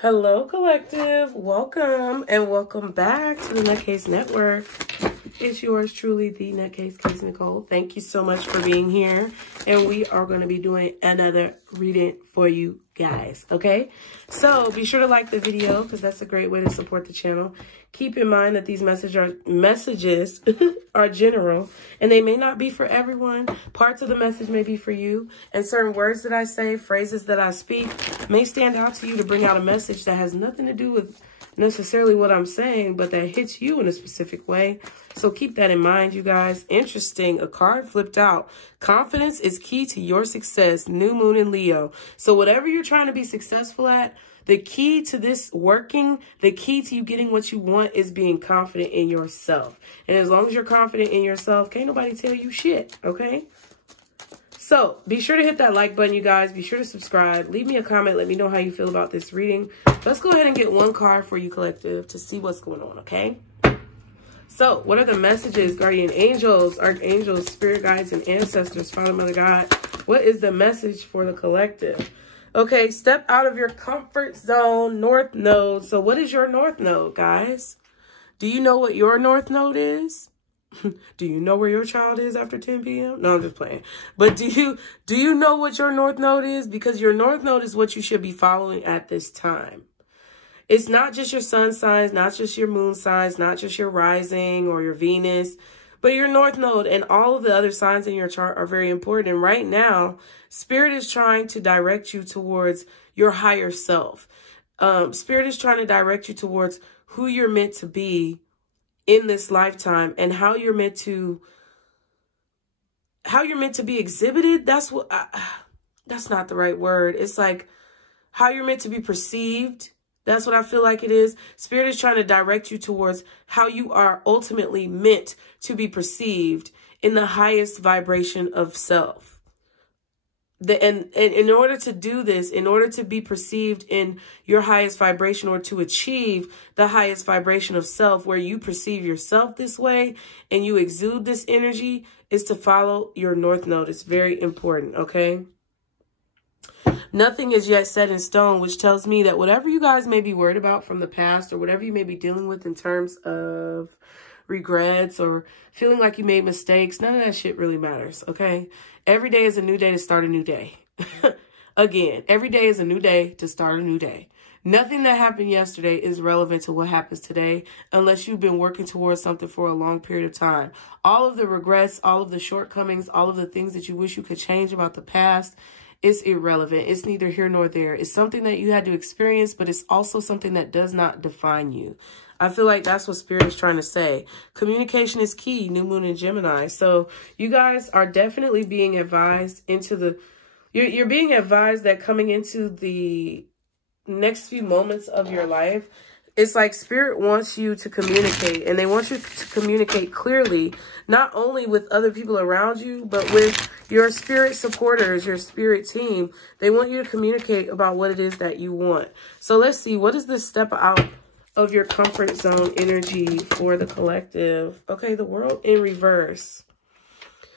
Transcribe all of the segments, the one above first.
Hello, collective. Welcome and welcome back to the Nutcase Network. It's yours truly, the Nutcase Case Nicole. Thank you so much for being here. And we are going to be doing another reading for you guys, okay? So be sure to like the video because that's a great way to support the channel. Keep in mind that these messages are general and they may not be for everyone. Parts of the message may be for you, and certain words that I say, phrases that I speak may stand out to you to bring out a message that has nothing to do with necessarily what I'm saying, but that hits you in a specific way. So keep that in mind, you guys. Interesting. A card flipped out. Confidence is key to your success. New moon in Leo. So whatever you're trying to be successful at, the key to this working, the key to you getting what you want is being confident in yourself. And as long as you're confident in yourself, can't nobody tell you shit, okay? So be sure to hit that like button, you guys. Be sure to subscribe. Leave me a comment. Let me know how you feel about this reading. Let's go ahead and get one card for you, collective, to see what's going on, okay? So what are the messages, guardian angels, archangels, spirit guides, and ancestors, Father, Mother, God? What is the message for the collective? Okay, step out of your comfort zone, North Node. So what is your North Node, guys? Do you know what your North Node is? Do you know where your child is after 10 p.m.? No, I'm just playing. But do you know what your North Node is? Because your North Node is what you should be following at this time. It's not just your sun signs, not just your moon signs, not just your rising or your Venus, but your North Node and all of the other signs in your chart are very important. And right now, Spirit is trying to direct you towards your higher self. Spirit is trying to direct you towards who you're meant to be in this lifetime and how you're meant to be exhibited. That's not the right word. It's like how you're meant to be perceived. That's what I feel like it is. Spirit is trying to direct you towards how you are ultimately meant to be perceived in the highest vibration of self. And in order to do this, in order to be perceived in your highest vibration or to achieve the highest vibration of self, where you perceive yourself this way and you exude this energy, is to follow your North Node. It's very important, okay? Nothing is yet set in stone, which tells me that whatever you guys may be worried about from the past or whatever you may be dealing with in terms of regrets or feeling like you made mistakes, none of that shit really matters, okay? Every day is a new day to start a new day. Again, every day is a new day to start a new day. Nothing that happened yesterday is relevant to what happens today unless you've been working towards something for a long period of time. All of the regrets, all of the shortcomings, all of the things that you wish you could change about the past, it's irrelevant. It's neither here nor there. It's something that you had to experience, but it's also something that does not define you. I feel like that's what Spirit is trying to say. Communication is key, new moon in Gemini. So you guys are definitely being advised into the... You're being advised that coming into the next few moments of your life, it's like Spirit wants you to communicate, and they want you to communicate clearly, not only with other people around you, but with your spirit supporters, your spirit team. They want you to communicate about what it is that you want. So let's see, what is this step out of your comfort zone energy for the collective? Okay, the World in reverse.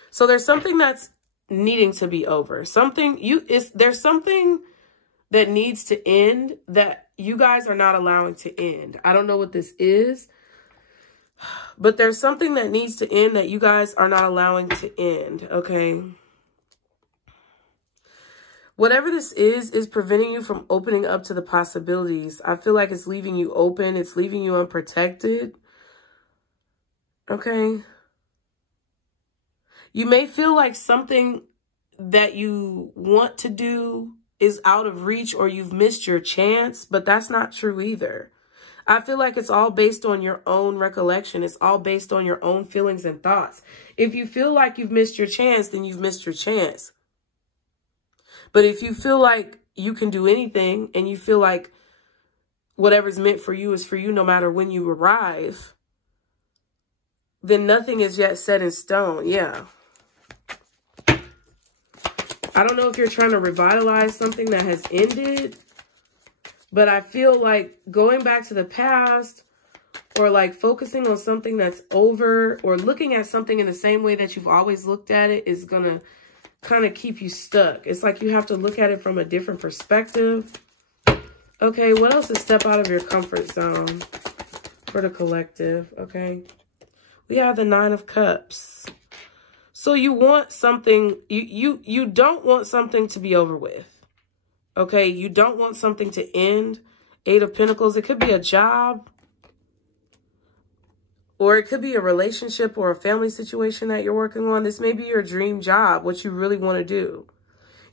So there's something that's needing to be over. There's something that needs to end that you guys are not allowing to end. I don't know what this is, but there's something that needs to end that you guys are not allowing to end, okay? Whatever this is preventing you from opening up to the possibilities. I feel like it's leaving you open. It's leaving you unprotected, okay? You may feel like something that you want to do is out of reach or you've missed your chance, but that's not true either. I feel like it's all based on your own recollection. It's all based on your own feelings and thoughts. If you feel like you've missed your chance, then you've missed your chance. But if you feel like you can do anything and you feel like whatever's meant for you is for you no matter when you arrive, then nothing is yet set in stone. Yeah. I don't know if you're trying to revitalize something that has ended, but I feel like going back to the past or like focusing on something that's over or looking at something in the same way that you've always looked at it is going to kind of keep you stuck. It's like you have to look at it from a different perspective. Okay, what else is step out of your comfort zone for the collective? Okay. We have the 9 of Cups. So you want something, you don't want something to be over with. Okay, you don't want something to end. 8 of Pentacles, it could be a job. Or it could be a relationship or a family situation that you're working on. This may be your dream job, what you really want to do.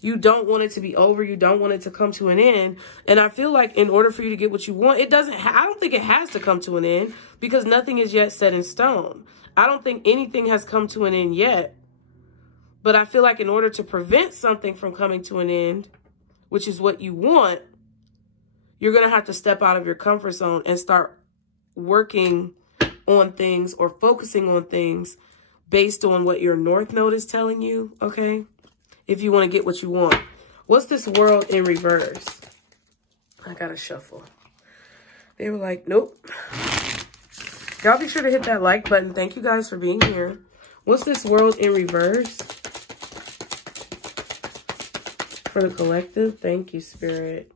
You don't want it to be over. You don't want it to come to an end. And I feel like in order for you to get what you want, it doesn't, I don't think it has to come to an end because nothing is yet set in stone. I don't think anything has come to an end yet. But I feel like in order to prevent something from coming to an end, which is what you want, you're going to have to step out of your comfort zone and start working on things or focusing on things based on what your North Node is telling you, okay? If you want to get what you want. What's this World in reverse? I got to shuffle. They were like, nope. Y'all be sure to hit that like button. Thank you guys for being here. What's this World in reverse? For the collective. Thank you, Spirit.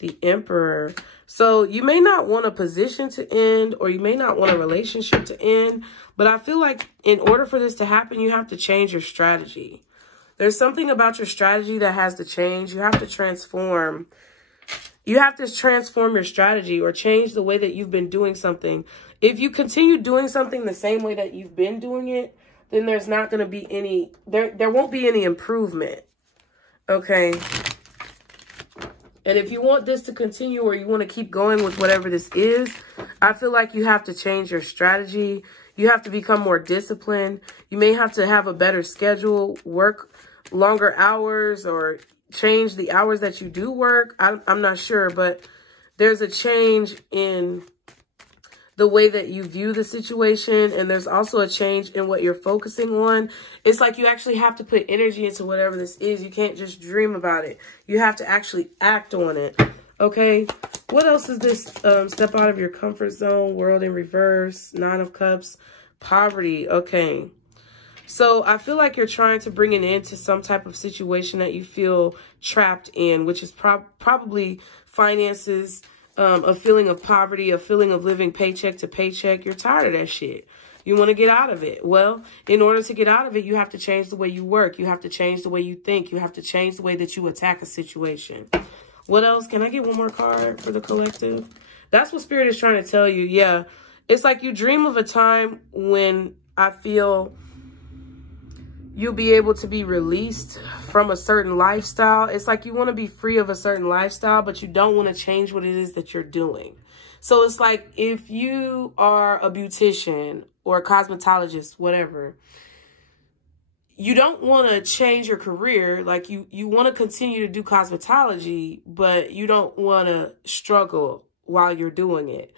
The Emperor. So you may not want a position to end or you may not want a relationship to end. But I feel like in order for this to happen, you have to change your strategy. There's something about your strategy that has to change. You have to transform. You have to transform your strategy or change the way that you've been doing something. If you continue doing something the same way that you've been doing it, then there's not going to be any, there won't be any improvement. Okay. And if you want this to continue or you want to keep going with whatever this is, I feel like you have to change your strategy. You have to become more disciplined. You may have to have a better schedule, work longer hours or change the hours that you do work. I'm not sure, but there's a change in the way that you view the situation. And there's also a change in what you're focusing on. It's like you actually have to put energy into whatever this is. You can't just dream about it. You have to actually act on it. Okay. What else is this? Step out of your comfort zone. World in reverse. 9 of Cups. Poverty. Okay. So I feel like you're trying to bring an end to some type of situation that you feel trapped in, which is probably finances, a feeling of poverty, a feeling of living paycheck to paycheck. You're tired of that shit. You want to get out of it. Well, in order to get out of it, you have to change the way you work. You have to change the way you think. You have to change the way that you attack a situation. What else? Can I get one more card for the collective? That's what Spirit is trying to tell you. Yeah. It's like you dream of a time when I feel you'll be able to be released from a certain lifestyle. It's like you want to be free of a certain lifestyle, but you don't want to change what it is that you're doing. So it's like if you are a beautician or a cosmetologist, whatever, you don't want to change your career. Like you want to continue to do cosmetology, but you don't want to struggle while you're doing it.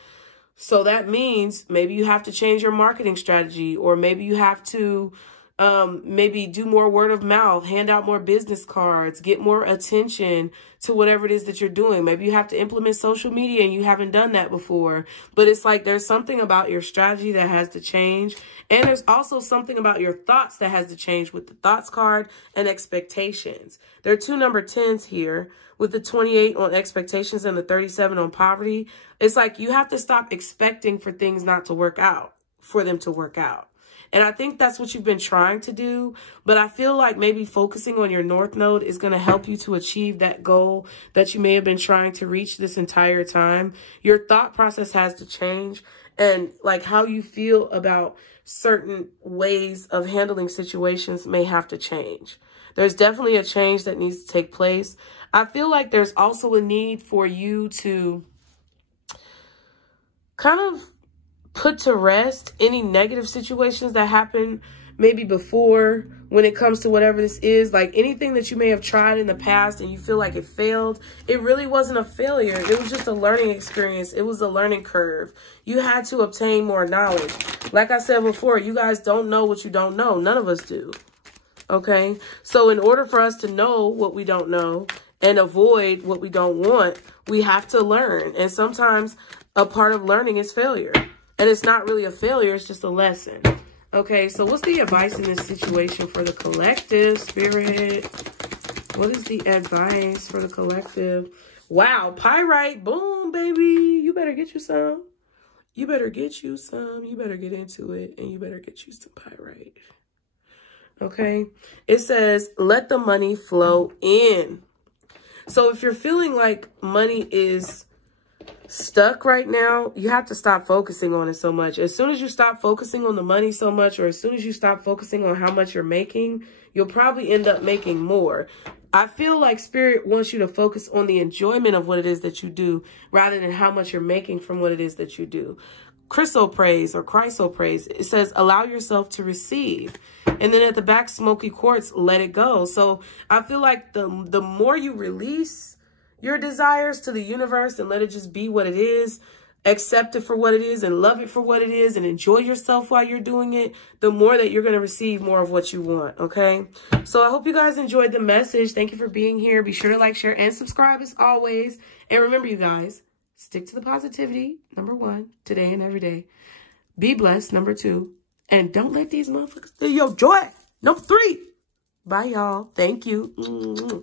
So that means maybe you have to change your marketing strategy, or maybe you have to maybe do more word of mouth, hand out more business cards, get more attention to whatever it is that you're doing. Maybe you have to implement social media and you haven't done that before. But it's like there's something about your strategy that has to change. And there's also something about your thoughts that has to change with the thoughts card and expectations. There are 2 number 10s here with the 28 on expectations and the 37 on poverty. It's like you have to stop expecting for things not to work out, for them to work out. And I think that's what you've been trying to do. But I feel like maybe focusing on your North Node is going to help you to achieve that goal that you may have been trying to reach this entire time. Your thought process has to change. And like how you feel about certain ways of handling situations may have to change. There's definitely a change that needs to take place. I feel like there's also a need for you to kind of put to rest any negative situations that happened maybe before when it comes to whatever this is. Like anything that you may have tried in the past and you feel like it failed, it really wasn't a failure. It was just a learning experience. It was a learning curve. You had to obtain more knowledge. Like I said before, you guys don't know what you don't know. None of us do. Okay? So in order for us to know what we don't know and avoid what we don't want, we have to learn. And sometimes a part of learning is failure. And it's not really a failure, it's just a lesson. Okay, so what's the advice in this situation for the collective, Spirit? What is the advice for the collective? Wow, pyrite, boom, baby. You better get you some. You better get you some. You better get into it, and you better get you some pyrite. Okay? It says, let the money flow in. So if you're feeling like money is stuck right now, you have to stop focusing on it so much. As soon as you stop focusing on the money so much, or as soon as you stop focusing on how much you're making, you'll probably end up making more. I feel like Spirit wants you to focus on the enjoyment of what it is that you do rather than how much you're making from what it is that you do. Chrysoprase or chrysoprase, it says, allow yourself to receive. And then at the back, smoky quartz, let it go. So I feel like the more you release your desires to the universe and let it just be what it is, accept it for what it is and love it for what it is and enjoy yourself while you're doing it, the more that you're going to receive more of what you want, okay? So I hope you guys enjoyed the message. Thank you for being here. Be sure to like, share, and subscribe as always. And remember, you guys, stick to the positivity, number 1, today and every day. Be blessed, number 2. And don't let these motherfuckers steal your joy, number 3. Bye, y'all. Thank you.